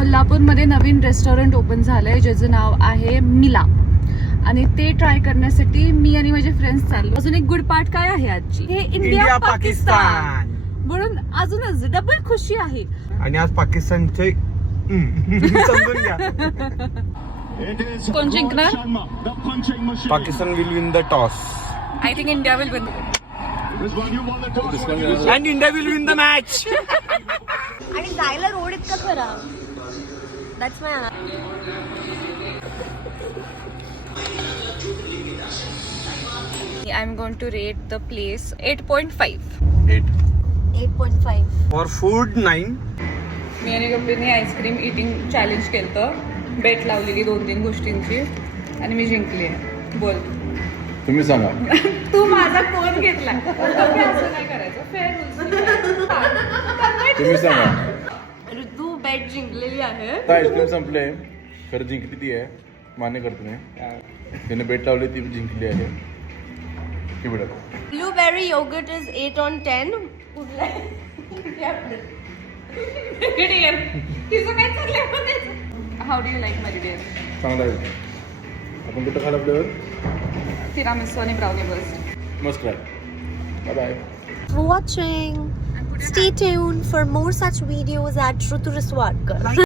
कोल्हापूरमध्ये नवीन restaurant open झालंय ज्याचं नाव आहे मिला आणि ते ट्राय करण्यासाठी मी आणि माझे फ्रेंड्स चाललो. अजून एक गुड पार्ट काय आहे आजची, हे इंडिया पाकिस्तान म्हणून अजूनच डबल खुशी आहे. आणि आज पाकिस्तानचे समजून घ्या. कोण जिंकणार? Pakistan will win the toss I think India will win and India will win the match. आणि जायला रोड इतका खराब. That's my I am going to rate the place 8.5. 8.5. For food 9. मी आणि गप्पीने आईस्क्रीम इटिंग चॅलेंज केलं, बेट लावलेली 2-3 गोष्टींची आणि मी जिंकली आहे. बोल तुम्ही सांगा. तू माझा फोन घेतला. असं नाही करायचं, फेअर तुम्ही सांगा. तू बेट जिंकलेली आहे. आता आईस्क्रीम संपले, खरं जिंकली ती आहे, मान्य करतो मी. तिने बेट लावली, ती जिंकली आहे. Blueberry yogurt is 8 on 10. How do you like Meridian? चांगला आहे. आपण कुठं खायला आपल्यावर तिरामिसू आणि ब्राउनी बर्स्ट. मस्त आहे. Bye bye. For watching. Stay tuned for more such videos at Shrutu Riswadkar.